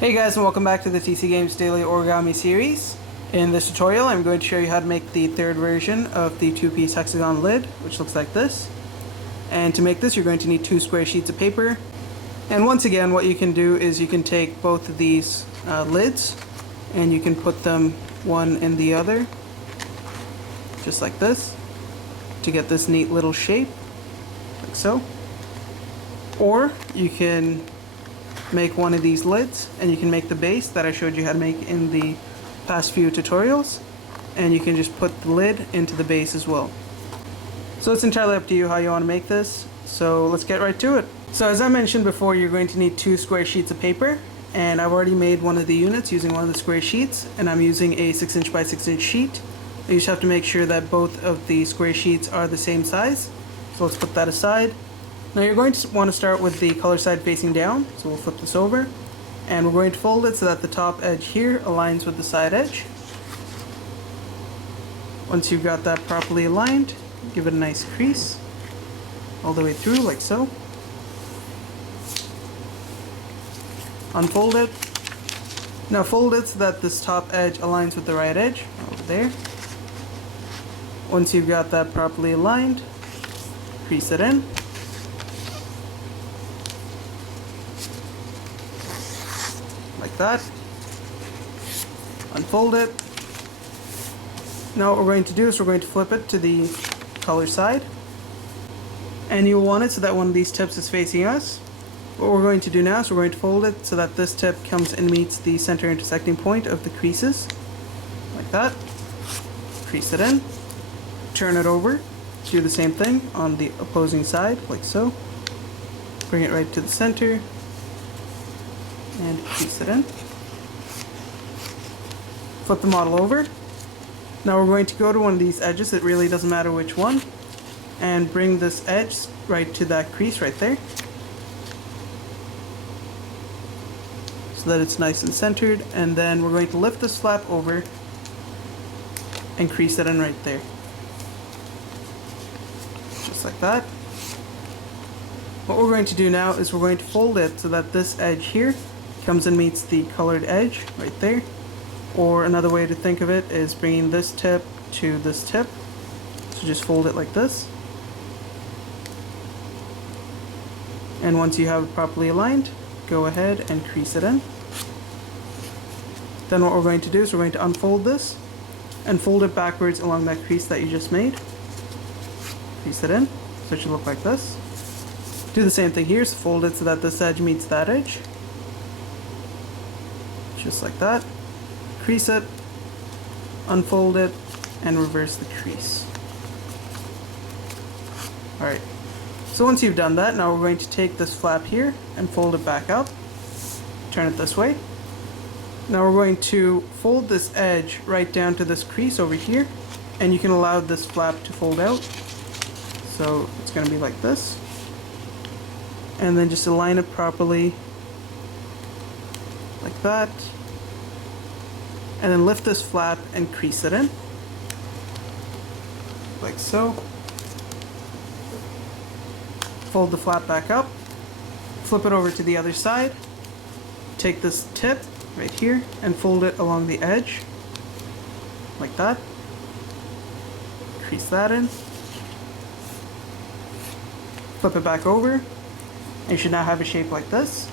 Hey guys, and welcome back to the TC Games Daily Origami series. In this tutorial I'm going to show you how to make the third version of the two-piece hexagon lid, which looks like this. And to make this you're going to need 2 square sheets of paper. And once again what you can do is you can take both of these lids and you can put them one in the other, just like this, to get this neat little shape, like so. Or you can make one of these lids and you can make the base that I showed you how to make in the past few tutorials, and you can just put the lid into the base as well. So it's entirely up to you how you want to make this, so let's get right to it. So as I mentioned before, you're going to need 2 square sheets of paper, and I've already made one of the units using one of the square sheets, and I'm using a 6" by 6" sheet. You just have to make sure that both of the square sheets are the same size, so let's put that aside. Now you're going to want to start with the color side facing down, so we'll flip this over, and we're going to fold it so that the top edge here aligns with the side edge. Once you've got that properly aligned, give it a nice crease all the way through, like so. Unfold it. Now fold it so that this top edge aligns with the right edge, over there. Once you've got that properly aligned, crease it in. Like that. Unfold it. Now what we're going to do is we're going to flip it to the color side, and you'll want it so that one of these tips is facing us. What we're going to do now is we're going to fold it so that this tip comes and meets the center intersecting point of the creases, like that. Crease it in. Turn it over. Do the same thing on the opposing side, like so. Bring it right to the center and crease it in. Flip the model over. Now we're going to go to one of these edges, it really doesn't matter which one, and bring this edge right to that crease right there, so that it's nice and centered, and then we're going to lift this flap over and crease it in right there. Just like that. What we're going to do now is we're going to fold it so that this edge here comes and meets the colored edge right there. Or another way to think of it is bringing this tip to this tip. So just fold it like this. And once you have it properly aligned, go ahead and crease it in. Then what we're going to do is we're going to unfold this and fold it backwards along that crease that you just made. Crease it in, so it should look like this. Do the same thing here, so fold it so that this edge meets that edge. Just like that. Crease it, unfold it, and reverse the crease. Alright, so once you've done that, now we're going to take this flap here and fold it back up. Turn it this way. Now we're going to fold this edge right down to this crease over here, and you can allow this flap to fold out. So it's going to be like this. And then just align it properly, like that. And then lift this flap and crease it in, like so. Fold the flap back up, flip it over to the other side, take this tip right here and fold it along the edge, like that. Crease that in, flip it back over, and you should now have a shape like this.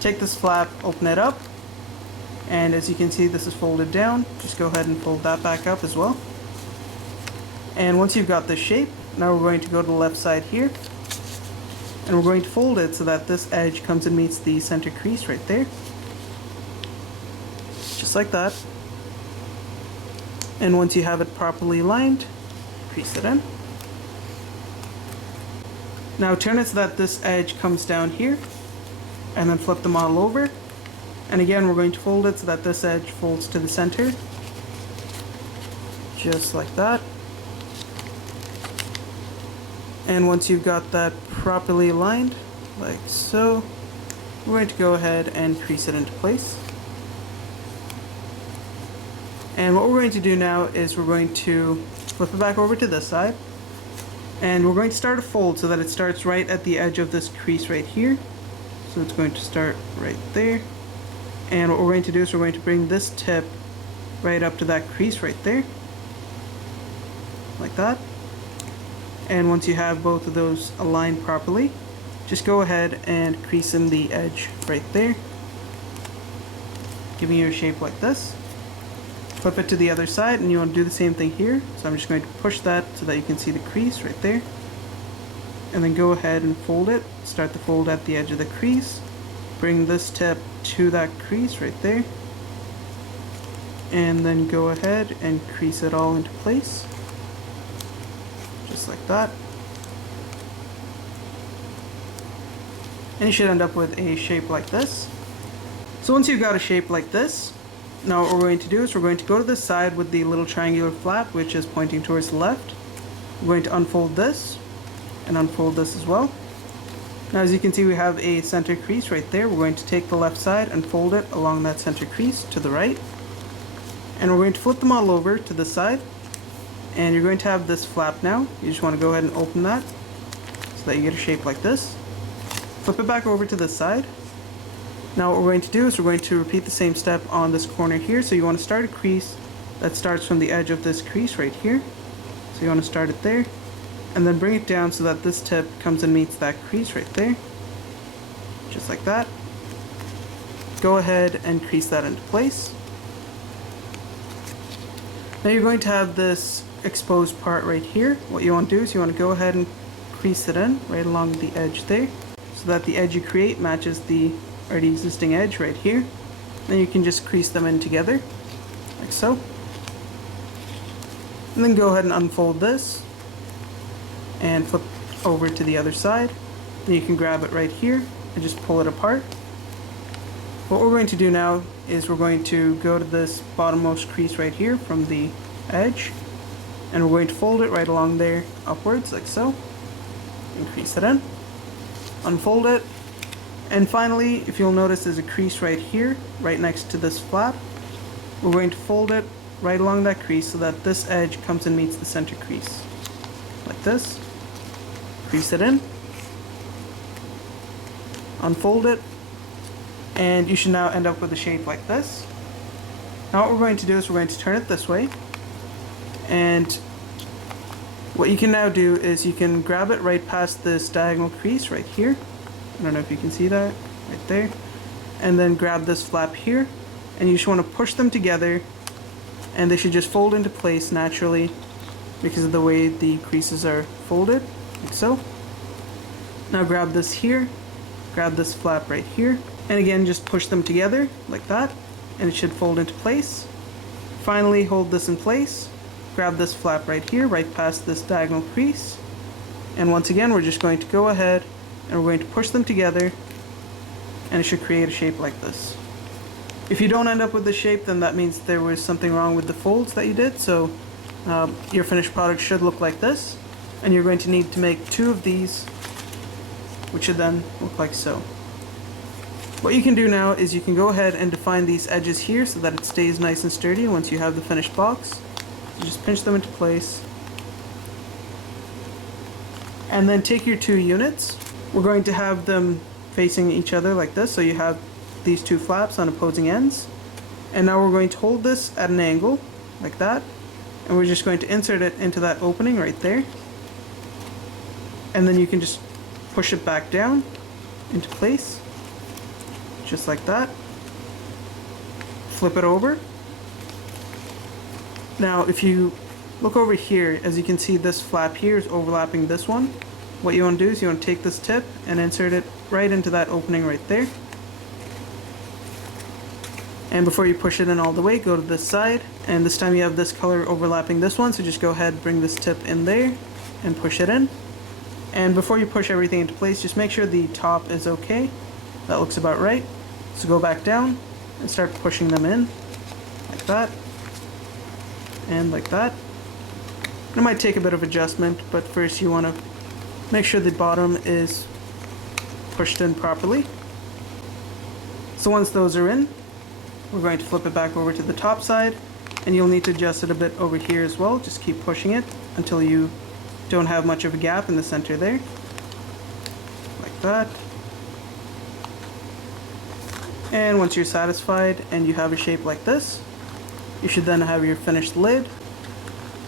Take this flap, open it up, and as you can see this is folded down. Just go ahead and fold that back up as well. And once you've got this shape, now we're going to go to the left side here, and we're going to fold it so that this edge comes and meets the center crease right there. Just like that. And once you have it properly aligned, crease it in. Now turn it so that this edge comes down here, and then flip the model over. And again, we're going to fold it so that this edge folds to the center. Just like that. And once you've got that properly aligned, like so, we're going to go ahead and crease it into place. And what we're going to do now is we're going to flip it back over to this side. And we're going to start a fold so that it starts right at the edge of this crease right here. So it's going to start right there. And what we're going to do is we're going to bring this tip right up to that crease right there, like that. And once you have both of those aligned properly, just go ahead and crease in the edge right there, giving you a shape like this. Flip it to the other side, and you want to do the same thing here. So I'm just going to push that so that you can see the crease right there. And then go ahead and fold it. Start the fold at the edge of the crease. Bring this tip to that crease right there. And then go ahead and crease it all into place. Just like that. And you should end up with a shape like this. So once you've got a shape like this, now what we're going to do is we're going to go to the side with the little triangular flap, which is pointing towards the left. We're going to unfold this and unfold this as well. Now as you can see, we have a center crease right there. We're going to take the left side and fold it along that center crease to the right. And we're going to flip the model over to the side. And you're going to have this flap now. You just want to go ahead and open that so that you get a shape like this. Flip it back over to the side. Now what we're going to do is we're going to repeat the same step on this corner here. So you want to start a crease that starts from the edge of this crease right here. So you want to start it there, and then bring it down so that this tip comes and meets that crease right there. Just like that. Go ahead and crease that into place. Now you're going to have this exposed part right here. What you want to do is you want to go ahead and crease it in right along the edge there, so that the edge you create matches the already existing edge right here. Then you can just crease them in together, like so. And then go ahead and unfold this and flip over to the other side. Then you can grab it right here and just pull it apart. What we're going to do now is we're going to go to this bottommost crease right here from the edge, and we're going to fold it right along there upwards like so, and crease it in, unfold it. And finally, if you'll notice, there's a crease right here, right next to this flap. We're going to fold it right along that crease so that this edge comes and meets the center crease. Like this. Crease it in. Unfold it. And you should now end up with a shape like this. Now what we're going to do is we're going to turn it this way. And what you can now do is you can grab it right past this diagonal crease right here. I don't know if you can see that right there. And then grab this flap here, and you just want to push them together, and they should just fold into place naturally because of the way the creases are folded, like so. Now grab this here, grab this flap right here, and again just push them together like that, and it should fold into place. Finally, hold this in place, grab this flap right here, right past this diagonal crease, and once again we're just going to go ahead and we're going to push them together, and it should create a shape like this. If you don't end up with the shape, then that means there was something wrong with the folds that you did. So your finished product should look like this, and you're going to need to make 2 of these, which should then look like so. What you can do now is you can go ahead and define these edges here so that it stays nice and sturdy once you have the finished box. So just pinch them into place, and then take your 2 units. We're going to have them facing each other like this, so you have these 2 flaps on opposing ends. And now we're going to hold this at an angle, like that, and we're just going to insert it into that opening right there. And then you can just push it back down into place, just like that. Flip it over. Now if you look over here, as you can see, this flap here is overlapping this one. What you want to do is you want to take this tip and insert it right into that opening right there. And before you push it in all the way, go to this side, and this time you have this color overlapping this one, so just go ahead, bring this tip in there and push it in. And before you push everything into place, just make sure the top is okay. That looks about right. So go back down and start pushing them in like that and like that. It might take a bit of adjustment, but first you want to make sure the bottom is pushed in properly. So once those are in, we're going to flip it back over to the top side, and you'll need to adjust it a bit over here as well. Just keep pushing it until you don't have much of a gap in the center there, like that. And once you're satisfied and you have a shape like this, you should then have your finished lid.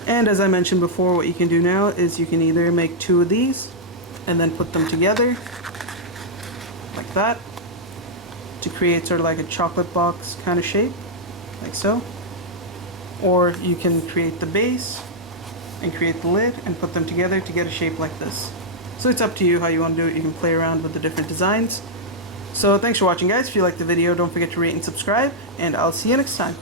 And as I mentioned before, what you can do now is you can either make 2 of these and then put them together like that to create sort of like a chocolate box kind of shape, like so. Or you can create the base and create the lid and put them together to get a shape like this. So it's up to you how you want to do it. You can play around with the different designs. So thanks for watching, guys. If you liked the video, don't forget to rate and subscribe, and I'll see you next time.